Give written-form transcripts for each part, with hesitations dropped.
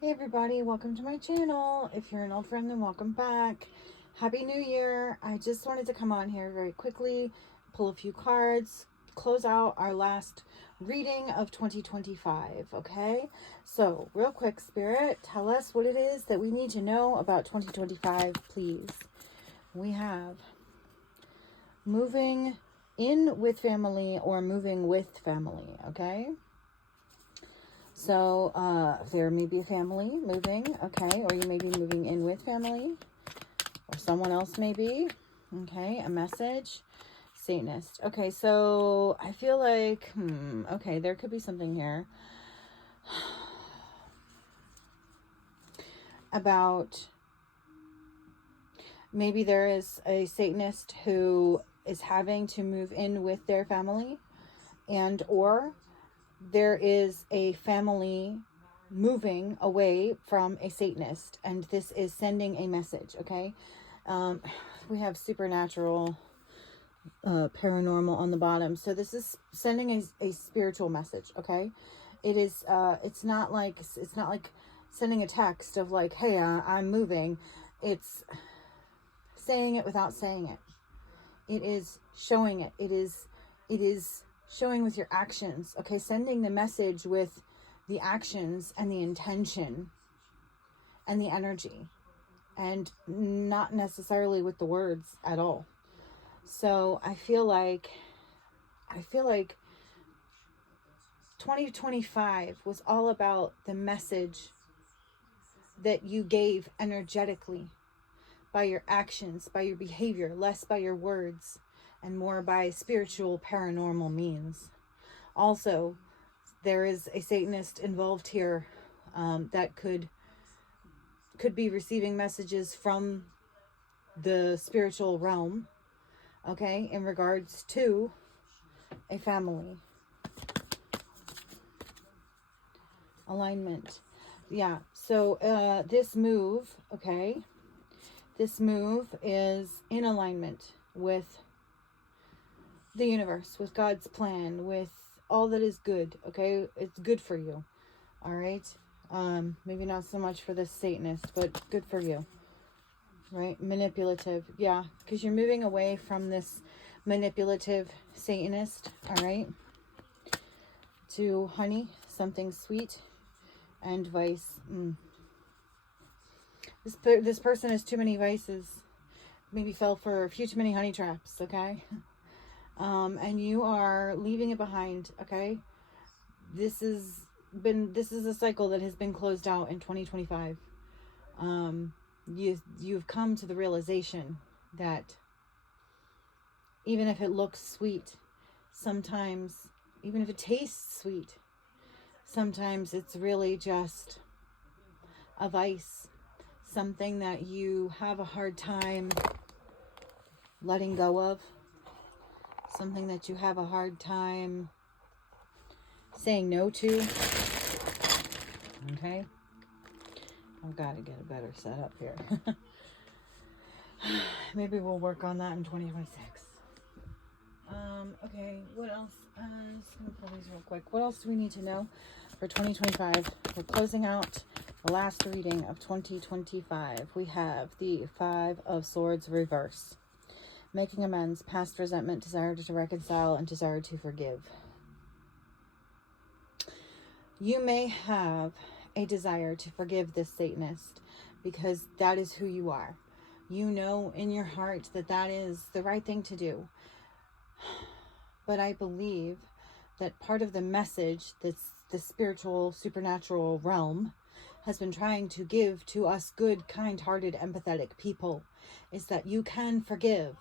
Hey everybody, welcome to my channel. If you're an old friend, then welcome back. Happy New Year. I just wanted to come on here very quickly, pull a few cards, close out our last reading of 2025, okay? So, real quick, Spirit, tell us what it is that we need to know about 2025, please. We have moving in with family or moving with family, okay? So there may be a family moving, okay, or you may be moving in with family, or someone else may be, okay, a message, Satanist. Okay, so I feel like, okay, there could be something here about maybe there is a Satanist who is having to move in with their family, and or there is a family moving away from a Satanist, and this is sending a message, okay? We have supernatural, paranormal on the bottom, so this is sending a spiritual message, okay? It is, it's not like sending a text of like, hey, I'm moving. It's saying it without saying it. It is showing it. It is showing with your actions, okay? Sending the message with the actions and the intention and the energy, and not necessarily with the words at all. So I feel like 2025 was all about the message that you gave energetically by your actions, by your behavior, less by your words and more by spiritual paranormal means. Also, there is a Satanist involved here that could be receiving messages from the spiritual realm, okay, in regards to a family. Alignment. Yeah, so this move, okay, this move is in alignment with the universe, with God's plan, with all that is good, okay? It's good for you, all right? Maybe not so much for this Satanist, but good for you, right? Manipulative, yeah, because you're moving away from this manipulative Satanist, all right? To honey, something sweet, and vice. This person has too many vices. Maybe fell for a few too many honey traps, okay? And you are leaving it behind, okay? This is a cycle that has been closed out in 2025. You've come to the realization that even if it looks sweet, sometimes, even if it tastes sweet, sometimes it's really just a vice, something that you have a hard time letting go of, something that you have a hard time saying no to, okay? I've got to get a better setup here. Maybe we'll work on that in 2026. Okay, what else? Just gonna pull these real quick. What else do we need to know for 2025? We're closing out the last reading of 2025. We have the Five of Swords reverse. Making amends, past resentment, desire to reconcile, and desire to forgive. You may have a desire to forgive this Satanist because that is who you are. You know in your heart that that is the right thing to do. But I believe that part of the message that the spiritual, supernatural realm has been trying to give to us good, kind-hearted, empathetic people is that you can forgive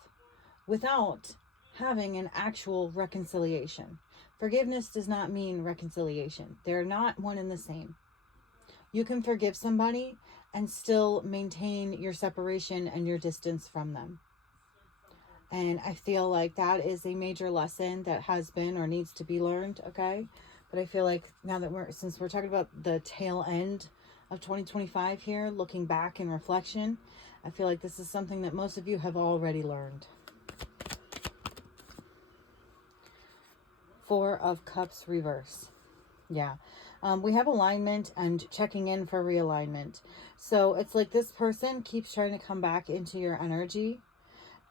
without having an actual reconciliation. Forgiveness does not mean reconciliation. They're not one and the same. You can forgive somebody and still maintain your separation and your distance from them. And I feel like that is a major lesson that has been or needs to be learned, okay? But I feel like now that since we're talking about the tail end of 2025 here, looking back in reflection, I feel like this is something that most of you have already learned. Four of Cups reverse. Yeah. We have alignment and checking in for realignment. So it's like this person keeps trying to come back into your energy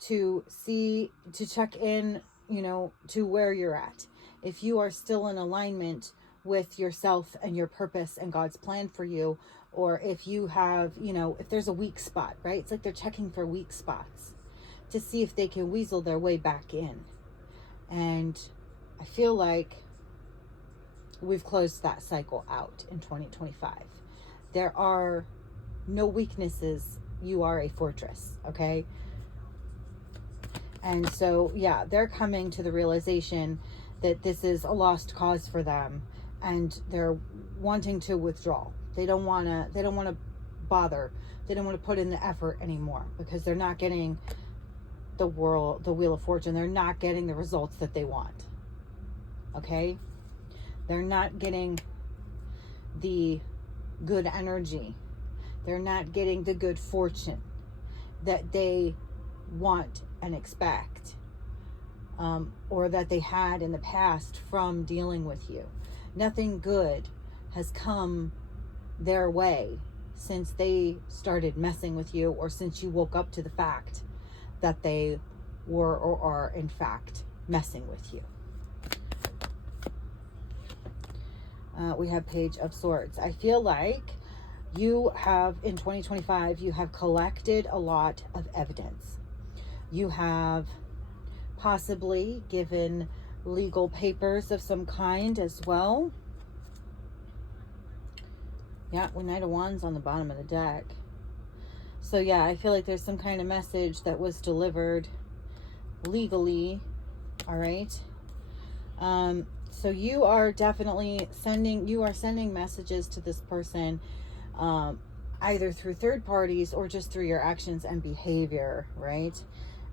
to see, to check in, you know, to where you're at. If you are still in alignment with yourself and your purpose and God's plan for you, or if you have, you know, if there's a weak spot, right? It's like they're checking for weak spots to see if they can weasel their way back in. And I feel like we've closed that cycle out in 2025. There are no weaknesses. You are a fortress, okay? And so, yeah, they're coming to the realization that this is a lost cause for them, and they're wanting to withdraw. They don't want to bother. They don't want to put in the effort anymore because they're not getting the Wheel of Fortune. They're not getting the results that they want. Okay? They're not getting the good energy. They're not getting the good fortune that they want and expect, or that they had in the past from dealing with you. Nothing good has come their way since they started messing with you, or since you woke up to the fact that they were or are in fact messing with you. We have Page of Swords. I feel like you have, in 2025, you have collected a lot of evidence. You have possibly given legal papers of some kind as well. Yeah, with Knight of Wands on the bottom of the deck. So yeah, I feel like there's some kind of message that was delivered legally. All right. So you are definitely sending messages to this person, either through third parties or just through your actions and behavior, right?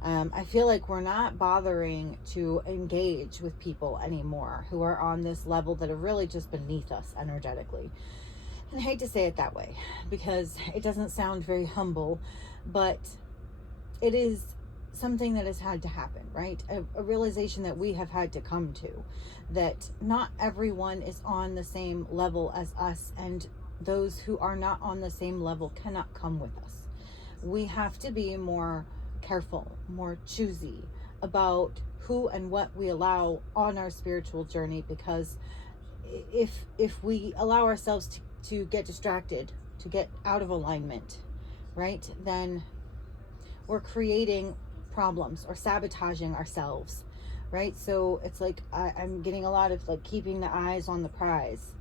I feel like we're not bothering to engage with people anymore who are on this level that are really just beneath us energetically. And I hate to say it that way because it doesn't sound very humble, but it is something that has had to happen, right? A realization that we have had to come to, that not everyone is on the same level as us, and those who are not on the same level cannot come with us. We have to be more careful, more choosy about who and what we allow on our spiritual journey, because if we allow ourselves to get distracted, to get out of alignment, right, then we're creating problems or sabotaging ourselves, right? So it's like I'm getting a lot of like keeping the eyes on the prize,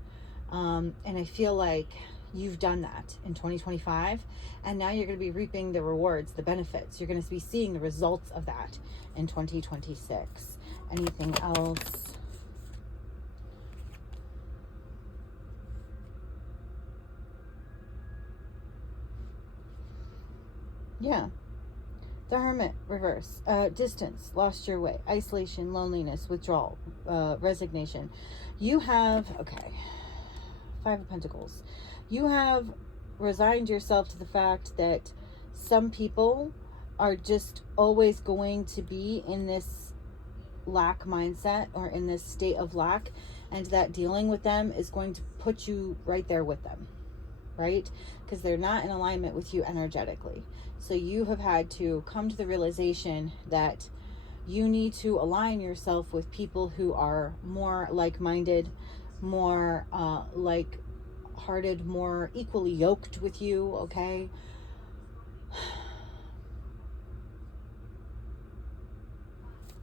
and I feel like you've done that in 2025, and now you're going to be reaping the rewards, the benefits. You're going to be seeing the results of that in 2026. Anything else? Yeah. The Hermit, reverse. Distance, lost your way, isolation, loneliness, withdrawal, resignation. You have, okay, Five of Pentacles. You have resigned yourself to the fact that some people are just always going to be in this lack mindset, or in this state of lack, and that dealing with them is going to put you right there with them, right? Because they're not in alignment with you energetically. So you have had to come to the realization that you need to align yourself with people who are more like-minded, more like-hearted, more equally yoked with you, okay?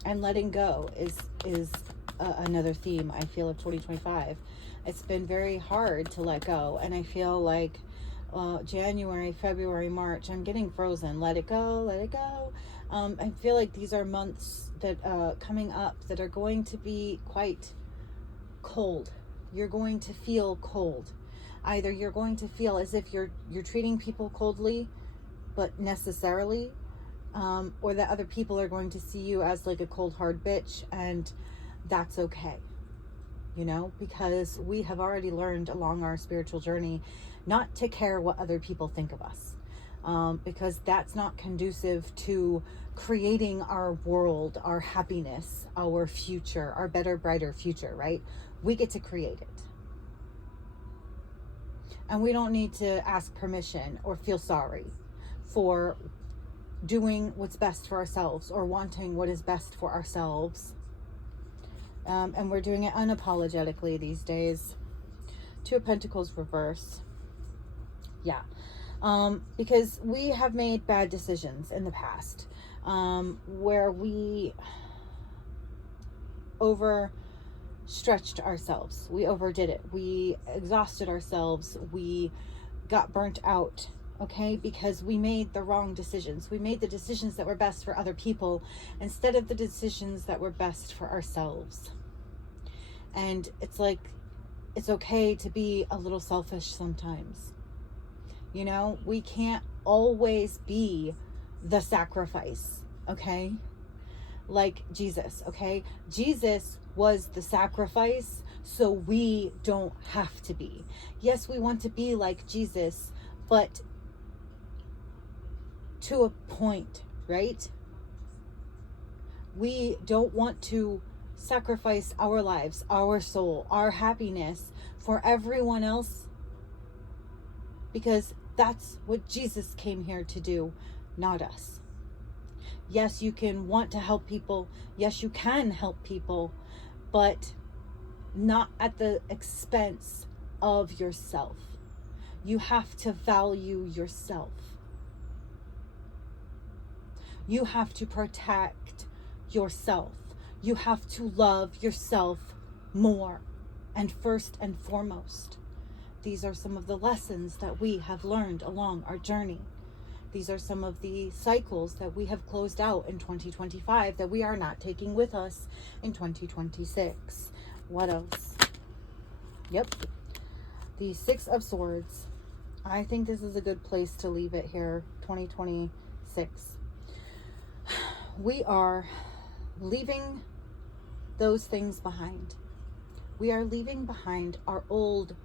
And letting go is another theme, I feel, of 2025. It's been very hard to let go, and I feel like January, February, March, I'm getting frozen. Let it go, let it go. I feel like these are months that coming up that are going to be quite cold. You're going to feel cold. Either you're going to feel as if you're treating people coldly, but necessarily, or that other people are going to see you as like a cold hard bitch, and that's okay, you know, because we have already learned along our spiritual journey not to care what other people think of us, because that's not conducive to creating our world, our happiness, our future, our better, brighter future, right? We get to create it. And we don't need to ask permission or feel sorry for doing what's best for ourselves or wanting what is best for ourselves. And we're doing it unapologetically these days. Two of Pentacles reverse. Yeah. Because we have made bad decisions in the past, where we overstretched ourselves. We overdid it. We exhausted ourselves. We got burnt out, okay? Because we made the wrong decisions. We made the decisions that were best for other people instead of the decisions that were best for ourselves. And it's like, it's okay to be a little selfish sometimes. You know, we can't always be the sacrifice, okay? Like Jesus, okay? Jesus was the sacrifice, so we don't have to be. Yes, we want to be like Jesus, but to a point, right? We don't want to sacrifice our lives, our soul, our happiness for everyone else, because that's what Jesus came here to do, not us. Yes, you can want to help people. Yes, you can help people, but not at the expense of yourself. You have to value yourself. You have to protect yourself. You have to love yourself more and first and foremost. These are some of the lessons that we have learned along our journey. These are some of the cycles that we have closed out in 2025 that we are not taking with us in 2026. What else? Yep. The Six of Swords. I think this is a good place to leave it here, 2026. We are leaving those things behind. We are leaving behind our old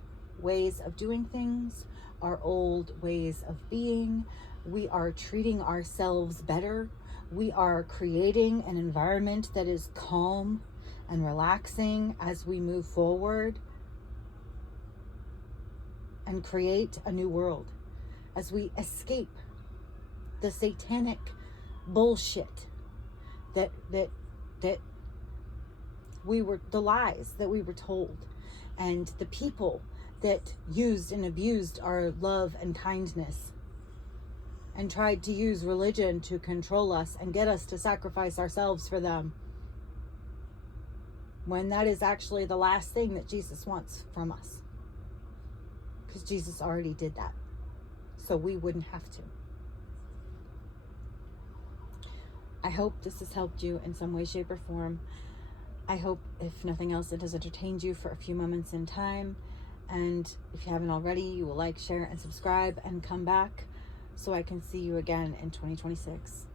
ways of doing things, our old ways of being. We are treating ourselves better. We are creating an environment that is calm and relaxing as we move forward and create a new world, as we escape the satanic bullshit that we were, the lies that we were told, and the people that used and abused our love and kindness and tried to use religion to control us and get us to sacrifice ourselves for them, when that is actually the last thing that Jesus wants from us, because Jesus already did that, so we wouldn't have to. I hope this has helped you in some way, shape, or form. I hope, if nothing else, it has entertained you for a few moments in time. And if you haven't already, you will like, share, and subscribe, and come back so I can see you again in 2026.